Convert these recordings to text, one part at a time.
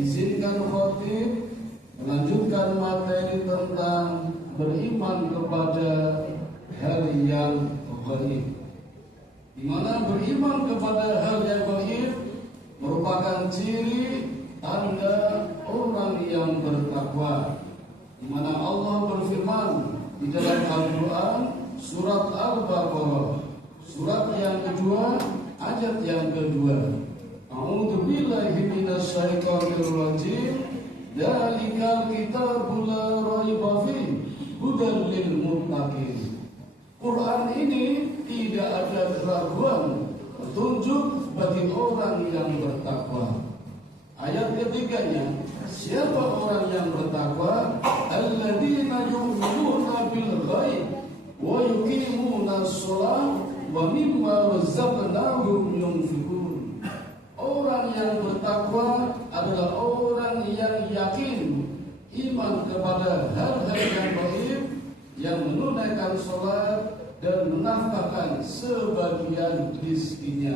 izinkan khatib melanjutkan materi tentang beriman kepada hal yang gaib, di mana beriman kepada hal yang gaib merupakan ciri tanda orang yang bertakwa, di mana Allah berfirman di dalam Al-Quran surat Al-Baqarah surat yang kedua ayat yang kedua. A'udzu billahi minasyaitonir rajim. Dzalikal kitabul la raiba fihi hudan lil muttaqin. Quran ini tidak ada keraguan, petunjuk bagi orang yang bertakwa. Ayat ketiganya, siapa orang yang bertakwa? Alladzina yu'minuna bil ghaib wa yuqimuna shalah wa mimma razaqnahum yunfiqun. Orang yang bertakwa adalah orang yang yakin iman kepada hal-hal yang gaib, yang menunaikan salat dan menafkahkan sebagian rezekinya.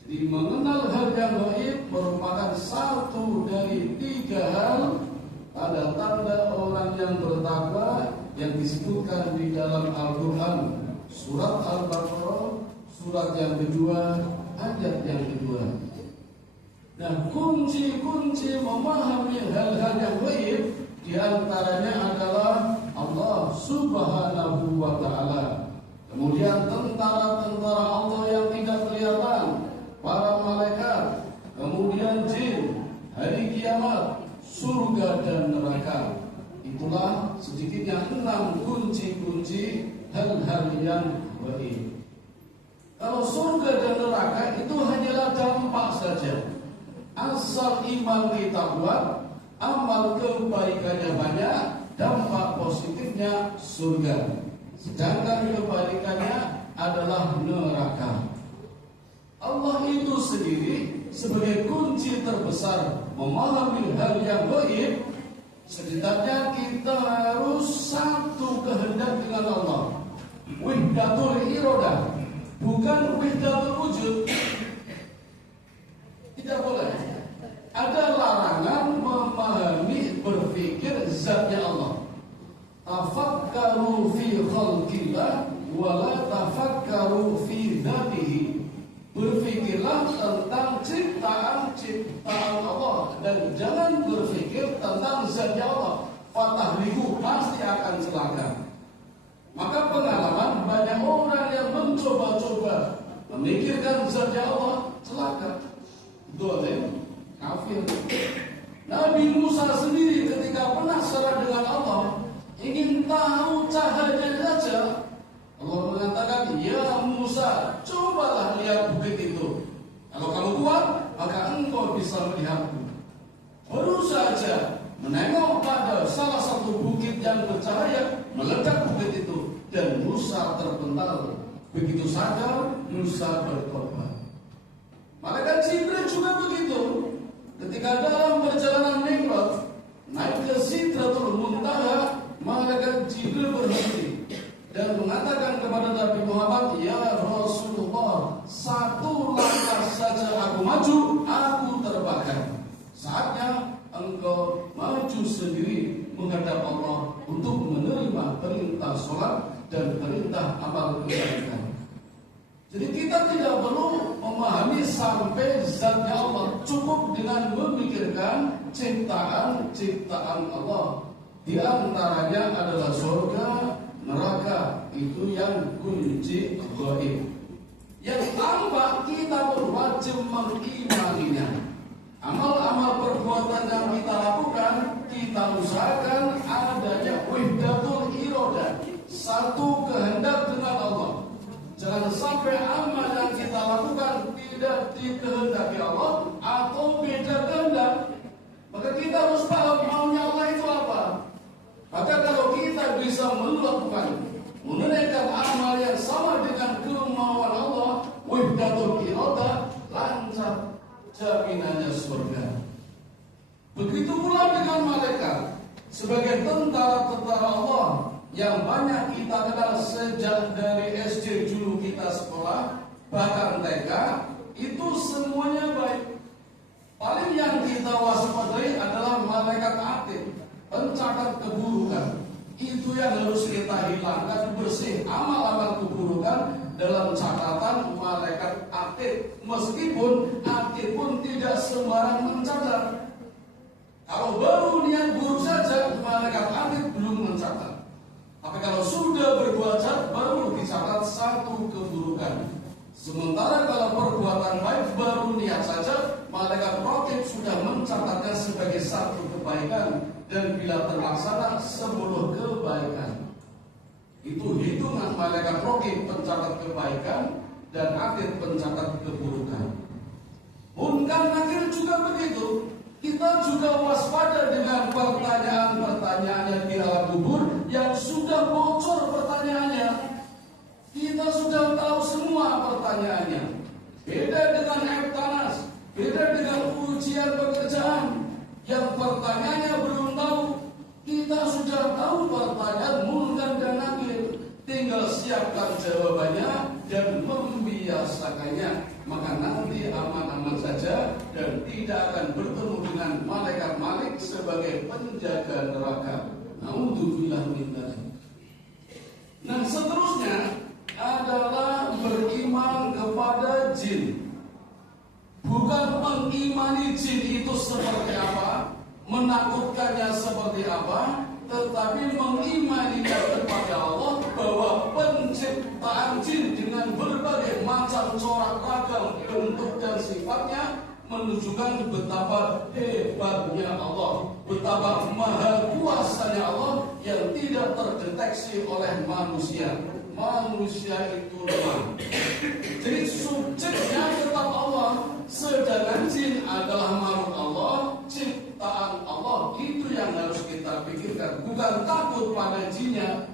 Jadi mengenal hal yang gaib merupakan satu dari tiga hal tanda-tanda orang yang bertakwa yang disebutkan di dalam Al-Quran surat Al-Baqarah surat yang kedua ayat yang kedua. Nah, kunci-kunci memahami hal-hal yang gaib di antaranya adalah Allah Subhanahu wa taala. Kemudian tentara-tentara Allah yang tidak kelihatan, para malaikat, kemudian jin, hari kiamat, surga dan neraka. Itulah sedikitnya 6 kunci-kunci hal-hal yang gaib. Kalau surga dan neraka itu hanyalah dampak saja. Asal iman kita kuat, amal kebaikannya banyak, dampak positifnya surga. Sedangkan kebalikannya adalah neraka. Allah itu sendiri sebagai kunci terbesar memahami hal yang gaib. Setidaknya kita harus satu kehendak dengan Allah. Wahdatul iradah, bukan wahdatul wujud. Tidak boleh. Ada larangan memahami berpikir zatnya Allah. Tafakkaru fi khalqillah wa la tafakkaru fi dzatihi. Berfikirlah tentang ciptaan Allah dan jangan berfikir tentang zatnya Allah. Fatahliku pasti akan celaka. Maka pengalaman banyak orang yang mencoba-coba memikirkan zatnya Allah celaka. Dolim, kafir. Nabi Musa sendiri ketika penasaran dengan Allah, ingin tahu cahayanya saja, Allah mengatakan, ya Musa, cobalah lihat bukit itu. Kalau kamu kuat, maka engkau bisa melihatku. Baru saja menengok pada salah satu bukit yang bercahaya, meledak bukit itu, dan Musa terpental. Begitu saja Musa bertobat. Malaikat Jibril juga begitu. Ketika dalam perjalanan Mi'raj naik ke Sidratul Muntaha, malaikat Jibril berhenti dan mengatakan kepada Nabi Muhammad, ya Rasulullah, satu langkah saja aku maju, aku terbakar. Saatnya engkau maju sendiri menghadap Allah untuk menerima perintah sholat dan perintah amal kebaikan. Jadi kita tidak perlu memahami sampai zatnya Allah, cukup dengan memikirkan ciptaan Allah. Di antaranya adalah surga, neraka, itu yang kunci gaib. Yang tampak kita pun wajib mengimaninya. Amal-amal perbuatan yang kita lakukan, kita usahakan adanya wahdatul iradah, satu kehendak dengan Allah. Jangan sampai amal yang kita lakukan tidak dikehendaki Allah atau beda kehendak. Maka kita harus paham maunya Allah itu apa. Maka kalau kita bisa melakukan, menunaikan amal yang sama dengan kemauan Allah, wahdatul iradah, lancar, jaminannya surga. Begitu pula dengan malaikat, sebagai tentara-tentara Allah yang banyak kita kenal sejak dari SD dulu kita sekolah, bahkan TK, itu semuanya baik. Paling yang kita waspadai adalah malaikat atid, pencatat keburukan. Itu yang harus kita hilangkan, bersih amal-amal keburukan dalam catatan malaikat atid. Meskipun atid pun tidak sembarang mencatat. Kalau baru niat buruk saja, malaikat atid belum mencatat. Tapi kalau sudah berbuat jahat, baru dicatat satu keburukan. Sementara kalau perbuatan baik baru niat saja, malaikat raqib sudah mencatatnya sebagai satu kebaikan, dan bila terlaksana 10 kebaikan. Itu hitungan malaikat raqib pencatat kebaikan dan atid pencatat keburukan. Munkar nakir juga begitu. Kita juga waspada dengan pertanyaan-pertanyaan yang di alam kubur yang sudah bocor pertanyaannya. Kita sudah tahu semua pertanyaannya. Beda dengan Eptanas, beda dengan ujian pekerjaan yang pertanyaannya belum tahu. Kita sudah tahu pertanyaan munkar dan nakir. Tinggal siapkan jawabannya dan membiasakannya. Maka nanti aman-aman saja dan tidak akan bertemu dengan malaikat Malik sebagai penjaga neraka. Na'udzubillah min dzalik. Nah, seterusnya adalah beriman kepada jin. Bukan mengimani jin itu seperti apa, menakutkannya seperti apa, tetapi mengimaninya kepada Allah bahwa penciptaan jin dengan berbagai macam corak ragam bentuk dan sifatnya menunjukkan betapa hebatnya Allah, betapa maha kuasanya Allah yang tidak terdeteksi oleh manusia. Manusia itu lemah. Jadi subjeknya tetap Allah, sedangkan jin adalah makhluk Allah, ciptaan Allah. Itu yang harus kita pikirkan, bukan takut pada jinnya.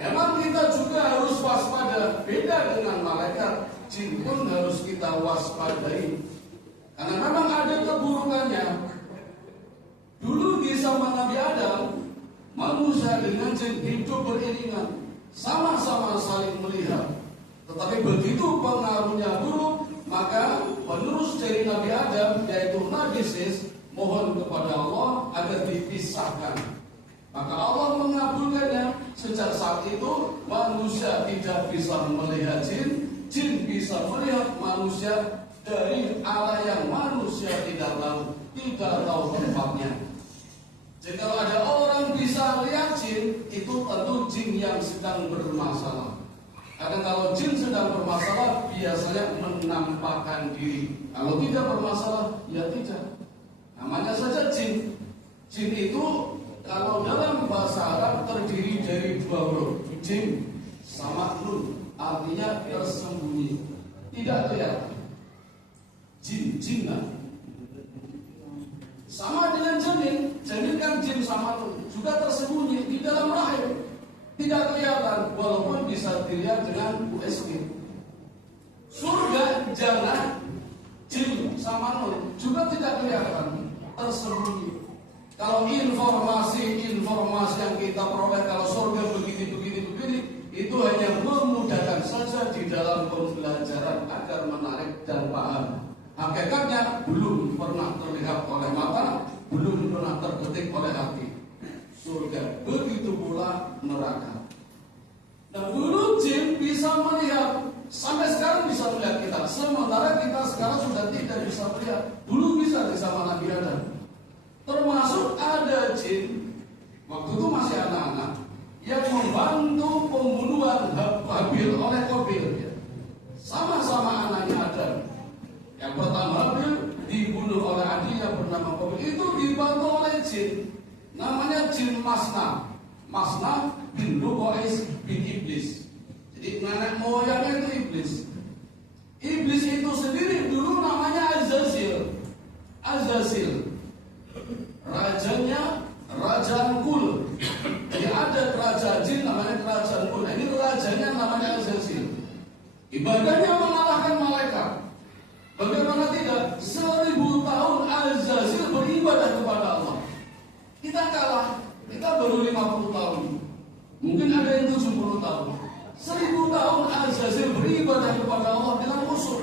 Memang kita juga harus waspada. Beda dengan malaikat, jin pun harus kita waspadai, karena memang ada keburukannya. Dulu di zaman Nabi Adam, manusia dengan jin hidup beriringan, sama-sama saling melihat. Tetapi begitu pengaruhnya buruk, maka penerus dari Nabi Adam, yaitu Nabi Sis, mohon kepada Allah agar dipisahkan. Maka Allah mengabulkannya. Sejak saat itu manusia tidak bisa melihat jin, jin bisa melihat manusia dari arah yang manusia tidak tahu tempatnya. Jadi kalau ada orang bisa lihat jin, itu tentu jin yang sedang bermasalah. Karena kalau jin sedang bermasalah, biasanya menampakkan diri. Kalau tidak bermasalah, ya tidak. Namanya saja jin. Jin itu kalau dalam bahasa Arab terdiri dari dua huruf, jin sama nun, artinya tersembunyi, tidak kelihatan. Jin, jinnah. Sama dengan janin, janin kan jin sama nun, juga tersembunyi di dalam rahim, tidak kelihatan, walaupun bisa dilihat dengan USG. Surga, jannah, jin sama nun, juga tidak kelihatan, tersembunyi. Kalau informasi yang kita peroleh kalau surga begini, itu hanya memudahkan saja di dalam pembelajaran agar menarik dan paham. Hakikatnya belum pernah terlihat oleh mata, belum pernah terdetik oleh hati. Surga, begitu pula neraka. Nah, dulu jin bisa melihat, sampai sekarang bisa melihat kita. Sementara kita sekarang sudah tidak bisa melihat. Dulu bisa di zaman Nabi Adam. Termasuk ada jin, waktu itu masih anak-anak, yang membantu pembunuhan Habil oleh Qabil. Sama-sama anaknya Adam. Yang pertama Habil dibunuh oleh adiknya bernama Qabil. Itu dibantu oleh jin, namanya jin Masna. Masna bin Luqais bin Iblis. Jadi nenek moyangnya itu Iblis. Iblis itu sendiri dulu namanya Azazil. Rajanya Kerajaan Kul. Jadi ada kerajaan jin namanya Kerajaan Kul. Ini rajanya namanya Azazil. Ibadahnya mengalahkan malaikat. Bagaimana tidak? 1000 tahun Azazil beribadah kepada Allah. Kita kalah. Kita baru 50 tahun. Mungkin ada yang 70 tahun. 1000 tahun Azazil beribadah kepada Allah dengan khusyuk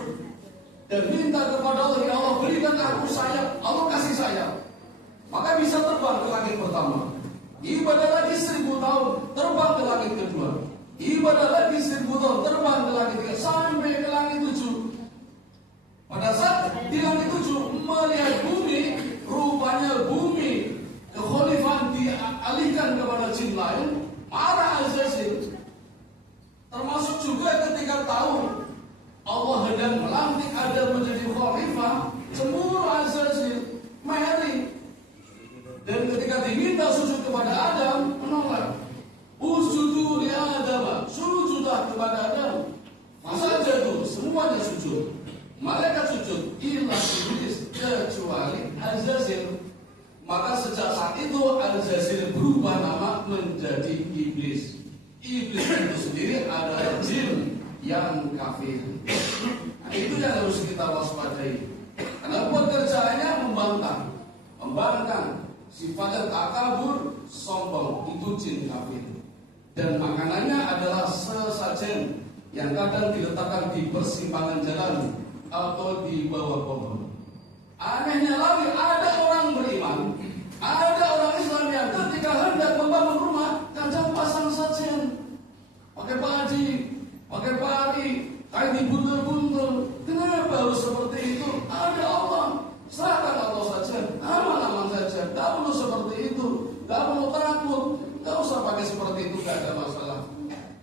dan minta kepada Allah, ya Allah berikan aku pertama, ibadah lagi 1000 tahun, terbang ke langit kedua, ibadah lagi 1000 tahun, terbang ke langit ketiga, sampai ke langit 7. Pada saat di langit 7 melihat bumi, rupanya bumi kekhalifahan dialihkan kepada jin lain, marah Azazil. Termasuk juga ketika tahu Allah hendak melantik Adam menjadi khalifah, cemburu Azazil, marah. Dan ketika diminta sujud kepada Adam, menolak. Usjudu li Adam, sujudlah kepada Adam. Masa jatuh, semuanya sujud. Malaikat sujud, illa iblis, kecuali Azazil. Maka sejak saat itu Azazil berubah nama menjadi iblis. Iblis itu sendiri adalah jin yang kafir. Nah, itu yang harus kita waspadai. Karena pekerjaannya membangkang, sifatnya takabur, sombong, itu jin kafir. Dan makanannya adalah sesajen yang kadang diletakkan di persimpangan jalan atau di bawah pohon. Anehnya lagi, ada orang beriman, ada orang Islam yang ketika hendak membangun rumah, kadang pasang sajen, pakai padi, pakai pari, kayak dibuntel-buntel. Kenapa harus seperti itu? Ada Allah, serahkan Allah saja, aman-aman saja. Gak perlu seperti itu, gak perlu takut, gak usah pakai seperti itu, gak ada masalah.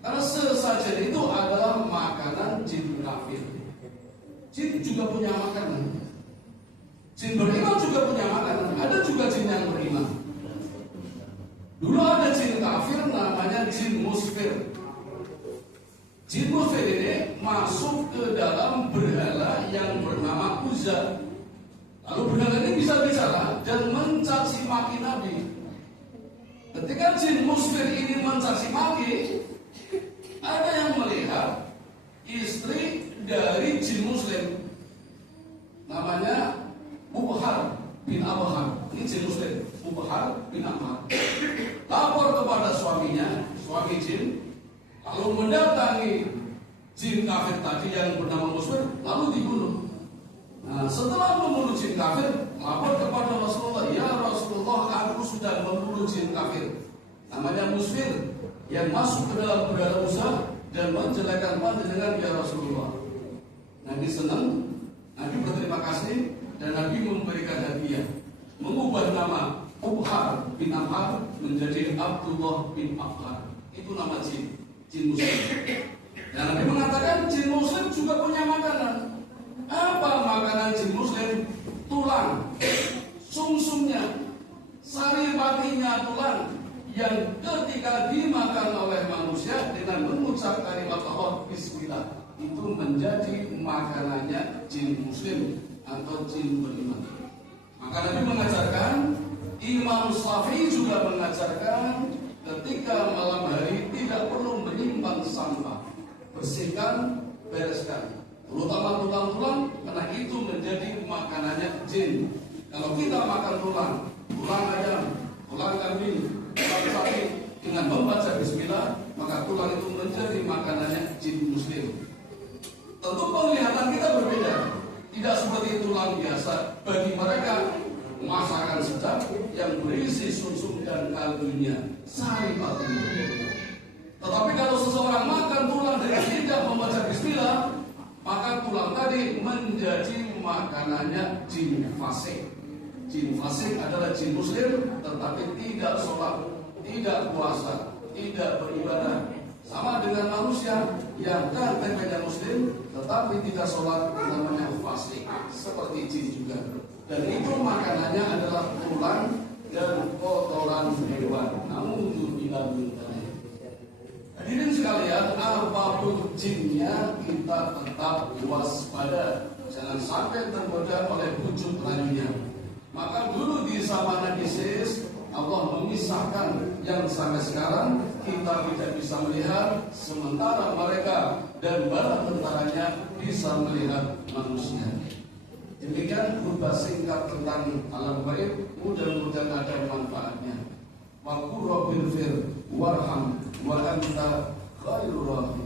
Karena sesajen itu adalah makanan jin kafir. Jin juga punya makanan. Jin beriman juga punya makanan. Ada juga jin yang beriman. Dulu ada jin kafir namanya jin musfir. Jin musfir ini masuk ke dalam berhala yang bernama Uzza. Lalu berhala ini bisa bicara dan mencaci maki Nabi. Ketika jin musfir ini mencaci maki, ada yang melihat istri dari jin muslim namanya Ubhar bin Abhar. Ini jin muslim, Ubhar bin Abhar. Lapor kepada suaminya, suami jin, lalu mendatangi jin kafir tadi yang bernama musfir, lalu dibunuh. Nah, setelah membunuh jin kafir, lapor kepada Rasulullah, ya Rasulullah, aku sudah membunuh jin kafir namanya musfir yang masuk ke dalam berhala Uzza dan menjelekkan panjenengan ya Rasulullah. Nabi senang, Nabi berterima kasih, dan Nabi memberikan hadiah, mengubah nama Ubhar bin Abhar menjadi Abdullah bin Abhar. Itu nama jin muslim. Dan Nabi mengatakan jin muslim juga punya makanan. Apa makanan jin muslim? Tulang, sumsumnya, saripatinya tulang, yang ketika dimakan oleh manusia dengan mengucap kalimat Allah Bismillah, itu menjadi makanannya jin muslim atau jin beriman. Maka Nabi mengajarkan, Imam Syafi'i juga mengajarkan, ketika malam hari tidak perlu menyimpang sampah, bersihkan, bereskan, terutama tulang-tulang, karena itu menjadi makanannya jin. Kalau kita makan tulang ayam, tulang kambing, tulang sapi, dengan membaca Bismillah, maka tulang itu menjadi makanannya jin muslim. Tentu penglihatan kita berbeda, tidak seperti tulang biasa. Bagi mereka, masakan sedap yang berisi sumsum dan kaldunya, saripatinya. Tetapi kalau seseorang makan tulang dengan tidak membaca Bismillah, maka tulang tadi menjadi makanannya jin fasik. Jin fasik adalah jin muslim, tetapi tidak sholat, tidak puasa, tidak beribadah. Sama dengan manusia yang KTP-nya muslim, tetapi tidak sholat, namanya fasik. Seperti jin juga. Dan itu makanannya adalah tulang dan kotoran hewan. Namun itu tidak minta. Hadirin sekalian, apapun jinnya kita tetap waspada, jangan sampai tergoda oleh wujud lainnya. Maka dulu di zaman Nabi Sis, Allah memisahkan yang sampai sekarang kita tidak bisa melihat, sementara mereka dan bala tentaranya bisa melihat manusia. Demikian khutbah singkat tentang alam gaib, mudah-mudahan ada manfaatnya. Wa qur rabbil fir warham wa anta khairur rahim.